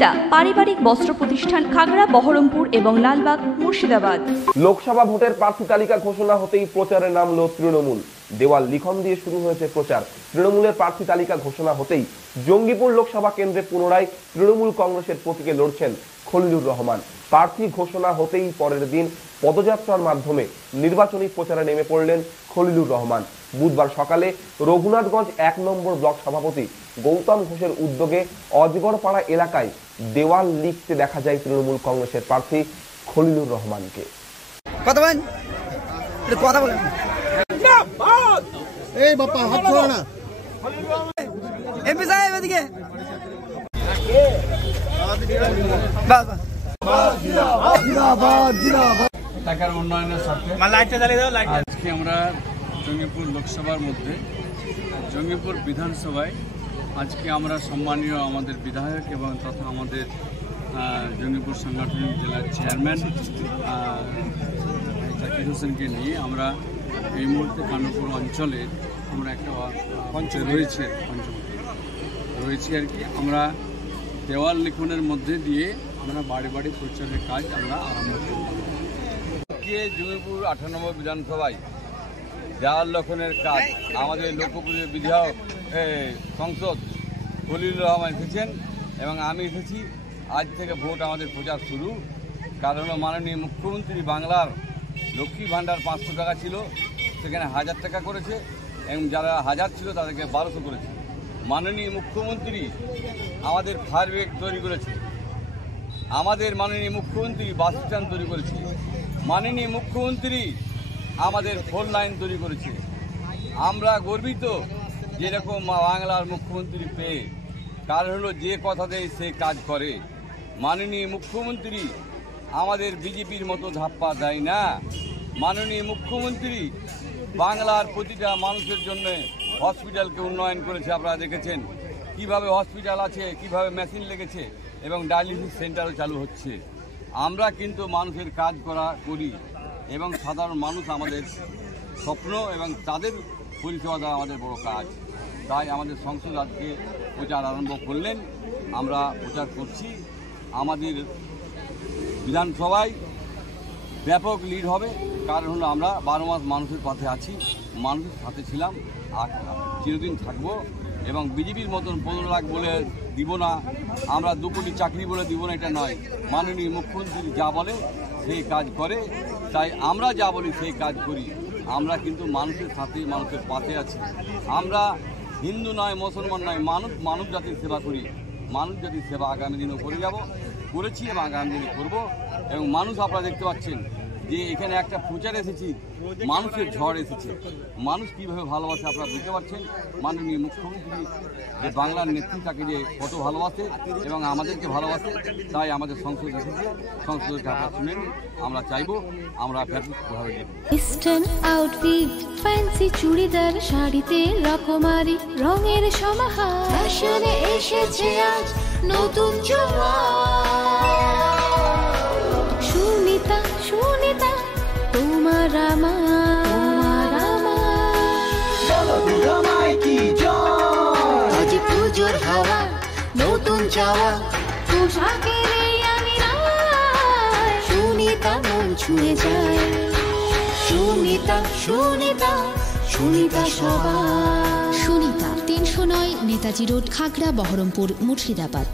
সুনিতা পারিবারিক বস্ত্র প্রতিষ্ঠান, খাগড়া, বহরমপুর এবং লালবাগ, মুর্শিদাবাদ। লোকসভা ভোটের প্রার্থী তালিকা ঘোষণা হতেই প্রচারে নামলো তৃণমূল। দেওয়াল লিখন দিয়ে শুরু হয়েছে প্রচার। তৃণমূলের প্রার্থী তালিকা ঘোষণা হতেই জঙ্গিপুর লোকসভা কেন্দ্রে পুনরায় তৃণমূল কংগ্রেসের প্রতীকে লড়ছেন খলিলুর রহমান। প্রার্থী ঘোষণা হতেই পরের দিন পদযাত্রার মাধ্যমে নির্বাচনী প্রচারে নেমে পড়লেন খলিলুর রহমান। বুধবার সকালে রঘুনাথগঞ্জ ১ নম্বর ব্লক সভাপতি গৌতম ঘোষের উদ্যোগে অজগরপাড়া এলাকায় দেওয়াল লিখতে দেখা যায় তৃণমূল কংগ্রেসের প্রার্থী খলিলুর রহমানকে। এই বাবা হাত ধরো না। এমপি সাহেব এদিকে। টাকার উন্নয়নের স্বার্থে আজকে আমরা জঙ্গিপুর লোকসভার মধ্যে জঙ্গিপুর বিধানসভায় আজকে আমরা সম্মানীয় আমাদের বিধায়ক এবং তথা আমাদের জঙ্গিপুর সাংগঠনিক জেলার চেয়ারম্যান জাকির হোসেনকে নিয়ে আমরা এই মুহূর্তে কানপুর অঞ্চলে আমরা একটা পঞ্চায়েত রয়েছে আর কি। আমরা দেওয়াল লিখনের মধ্যে দিয়ে আমরা বাড়ি বাড়ি প্রচারের কাজ আমরা আরম্ভ করলাম। জঙ্গিপুর ৮ নম্বর বিধানসভায় দেওয়াল লিখনের কাজ আমাদের লোকপ্রিয় বিধায়ক সংসদ খলিলুর রহমান এসেছেন এবং আমি এসেছি। আজ থেকে ভোট আমাদের প্রচার শুরু। কারণ মাননীয় মুখ্যমন্ত্রী বাংলার লক্ষ্মী ভাণ্ডার ৫০০ টাকা ছিল, সেখানে ১০০০ টাকা করেছে এবং যারা ১০০০ ছিল তাদেরকে ১২০০ করেছে। মাননীয় মুখ্যমন্ত্রী আমাদের ফায়ার ব্রিগেড তৈরি করেছে, আমাদের মাননীয় মুখ্যমন্ত্রী বাস স্ট্যান্ড তৈরি করেছে, মাননীয় মুখ্যমন্ত্রী আমাদের ফোন লাইন তৈরি করেছে। আমরা গর্বিত যেরকম বাংলার মুখ্যমন্ত্রী পেয়ে, কারণ হলো যে কথা দেয় সে কাজ করে। মাননীয় মুখ্যমন্ত্রী আমাদের বিজেপির মতো ধাপ্পা দেয় না। মাননীয় মুখ্যমন্ত্রী বাংলার প্রতিটা মানুষের জন্য হসপিটালকে উন্নয়ন করেছে। আপনারা দেখেছেন কিভাবে হসপিটাল আছে, কিভাবে মেশিন লেগেছে এবং ডায়ালিসিস সেন্টারও চালু হচ্ছে। আমরা কিন্তু মানুষের কাজ করি এবং সাধারণ মানুষ আমাদের স্বপ্ন এবং তাদের পরিষেবা দেওয়া আমাদের বড় কাজ। তাই আমাদের সংসদ আজকে প্রচার আরম্ভ করলেন। আমরা প্রচার করছি। আমাদের বিধানসভায় ব্যাপক লিড হবে, কারণ হলো আমরা ১২ মাস মানুষের পাশে আছি, মানুষের সাথে ছিলাম আর চিরদিন থাকবো। এবং বিজেপির মতন ১৫ লাখ বলে দিব না, আমরা ২ কোটি চাকরি বলে দিব না, এটা নয়। মাননীয় মুখ্যমন্ত্রী যা বলে সেই কাজ করে, তাই আমরা যা বলি সেই কাজ করি। আমরা কিন্তু মানুষের সাথে, মানুষের পাশে আছি। আমরা হিন্দু নয়, মুসলমান নয়, মানব জাতির সেবা করি। মানব জাতির সেবা আগামী দিনও করেছি এবং আগামী দিনে করবো। এবং মানুষ আপনারা দেখতে পাচ্ছেন যে এখানে একটা প্রচার এসেছি, মানুষের ঝড় এসেছে। মানুষ কীভাবে ভালোবাসে আপনারা বুঝতে পারছেন। মাননীয় মুখ্যমন্ত্রী যে বাংলার নেত্রী তাকে যে কত ভালোবাসে এবং আমাদেরকে ভালোবাসে, তাই আমাদের সংসদ এসেছে। সংসদের কথা শুনেন, আমরা চাইবো আমরা ব্যাপকভাবে দেব। ইস্টার্ন আউটফিট, ফ্যান্সি চুড়িদার, শাড়িতে রকমারি রঙের সমাহার, ফ্যাশনে এসেছে আজ নতুন সুনিতা তোমার আজ পুজোর হাওয়া, নতুন চাওয়া পোশাকের সুনিতা মন ছুঁয়ে যায়। সুনিতা সবার। সুনিতা ৩০৯ নেতাজি রোড, খাগড়া, বহরমপুর, মুর্শিদাবাদ।